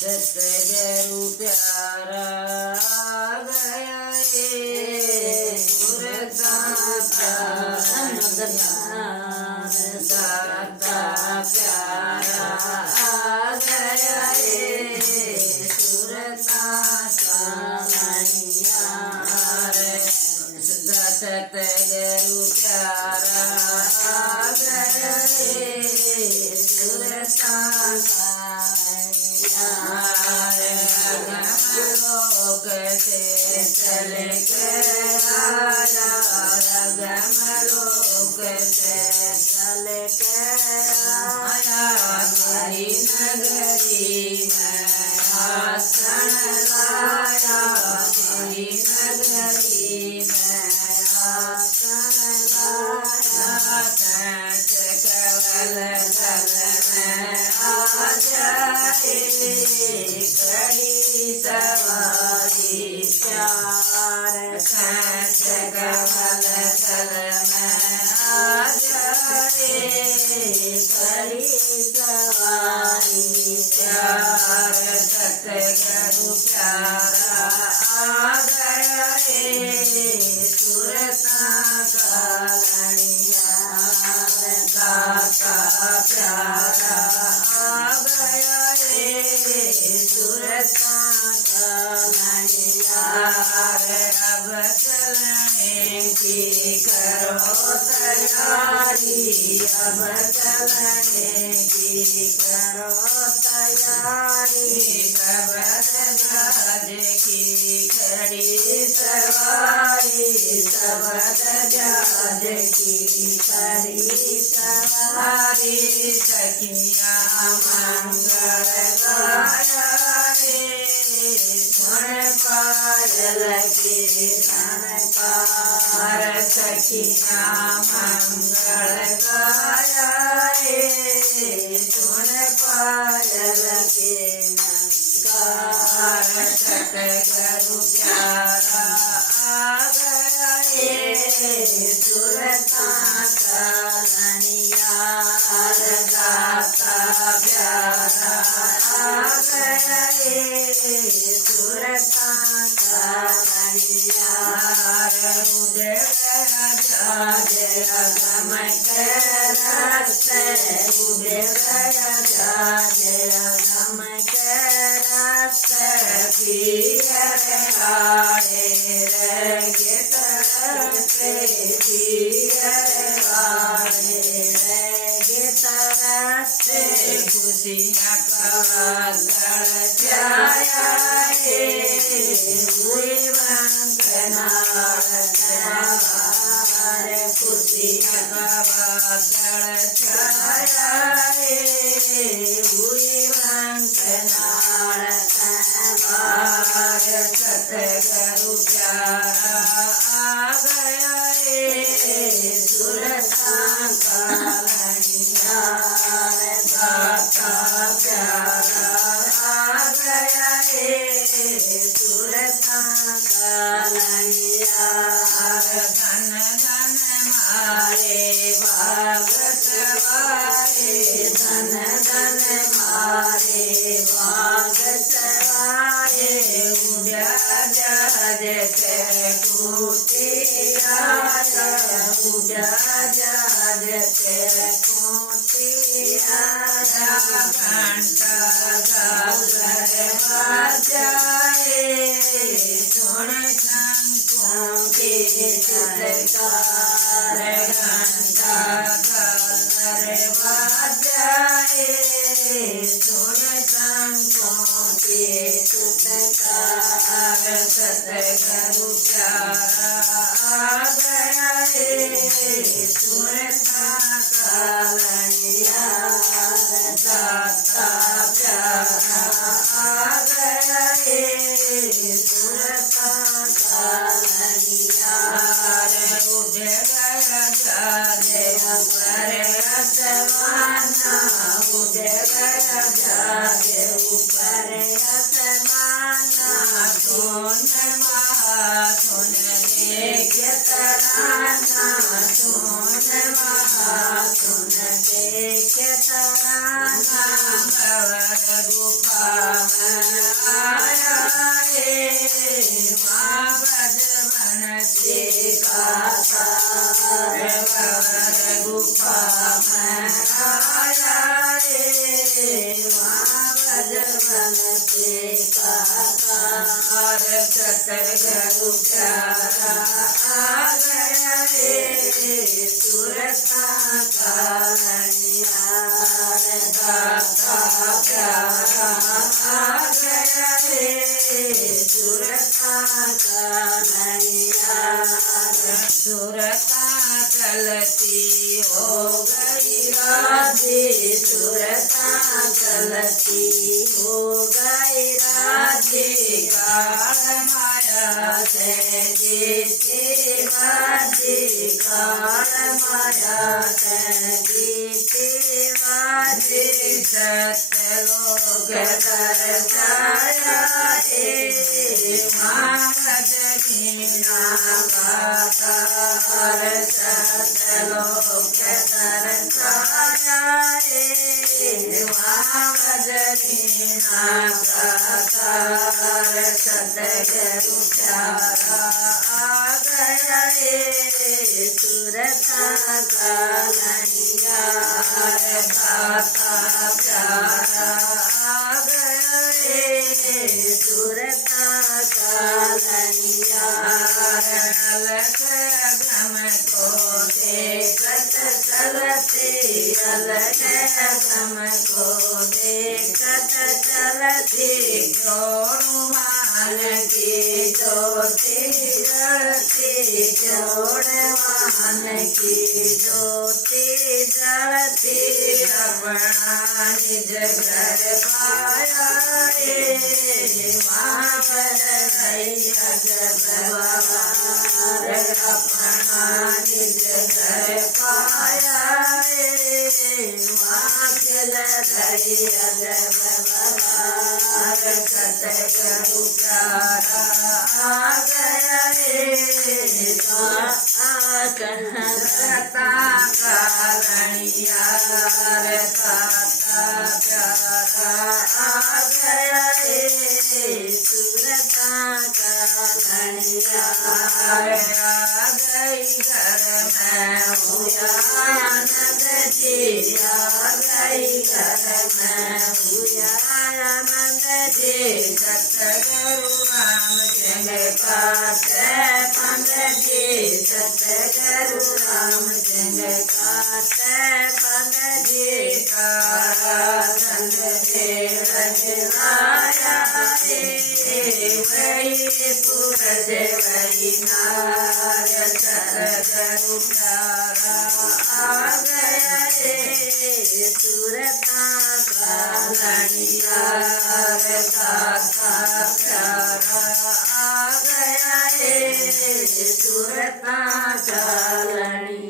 सतगुरु प्यारा आ गया ये सुरता दाता प्यारा आ गया ये सुरता सतगुरु प्यारा आ गया ये सुरता लोक से चल के आया रगम लोक से चल के आया हरि नगरी में आसन लाया हरि नगरी में आसन लाया कवल दल में आ जाए कड़ी सवारी प्यार कंस कमल जल में आ जाए कड़ी सवारी प्यार सतगुरु प्यारा आ गया सुरता कालनिया दाता प्यारा आ गया सुरता कालनिया अब चलने की करो तैयारी अब चलने की करो तैयारी कबर गाज की खड़ी सवारी सबद जाज की खड़ी सवारी सखिया मंगल गाया सुन पायल के संकार सखिया मंगल गाया सुन पायल के संकार सतगुरु प्यारा आ गया सुरता कालनिया दाता प्यारा आ गया सुरता कालनिया उदय जय गम के रास्ते उदय जय गम के रास्ते पियर आए रे तरसे पियर आए रे तरसे खुशियाँ का गढ़ छाया हुई वंदनार खुशियाँ का गढ़ छाया हुई वंदनार सतगुरु प्यारा आ गया सुरता कालनिया दाता प्यारा आ गया सुरता कालनिया धन धन मारे भागत वारे धन धन मारे भागत वारे उड़ा जहाज के कुटिया उड़ा जहाज के कुटिया घंटा घर बजाए सुन शंखों के चटकार घंटा घर बजाए सुन शंखों के चटकार सतगुरु प्यारा आ गया सुरता कालनिया दाता प्यारा आ गया सुरता कालनिया उदय गया जय ऊपर आसमाना उदय गया जय ऊपर आसमाना सुन महासुन देख तराना सुन महासुन देख तराना भवर गुफा में आया रे माँ बजवन सिखाता रे बाबर गुफा में आया रे माँ बजवन सिखाता और सतगुरु प्यारा आ गया रे सुरता कालनिया रे दाता प्यारा आ गया रे सुरता कालनिया सुरता चलती हो गई राधे सुरता चलती हो गई राधे काल माया से जीते बाजे काल माया से जीते बाजे सत्य लोक दर्शाया रे माँ भजनीना गाता सत्य लोक दर्शाया रे माँ भजनीना गाता सतगुरु प्यारा आ गया रे सुरता कालनिया रे दाता प्यारा आ गया रे सुरता कालनिया अलग गम को देखत चलते अलग गम को देखत चलते क्यों मान की ज्योति जलती क्यों मान की ज्योति जलती अपना निज घर पाया रे माँ बलैया जब बार अपना निज घर पाया रे माँ बलैया जब बार सतगुरु प्यारा आ गया रे दाता कालनिया रे दाता प्यारा आ गया रे सुरता कालनिया रे आ गई घर में हुआ आनंद जी आ गई घर में हुआ आनंद जी सतगुरु रामचंद्र काटे पंडित जी सतगुरु रामचंद्र काटे पंडित जी का चंद देव जलाया रे वही पुरज वही नार सतगुरु प्यारा आ गया रे सुरता कालनिया रे दाता प्यारा आ गया रे सुरता कालनिया।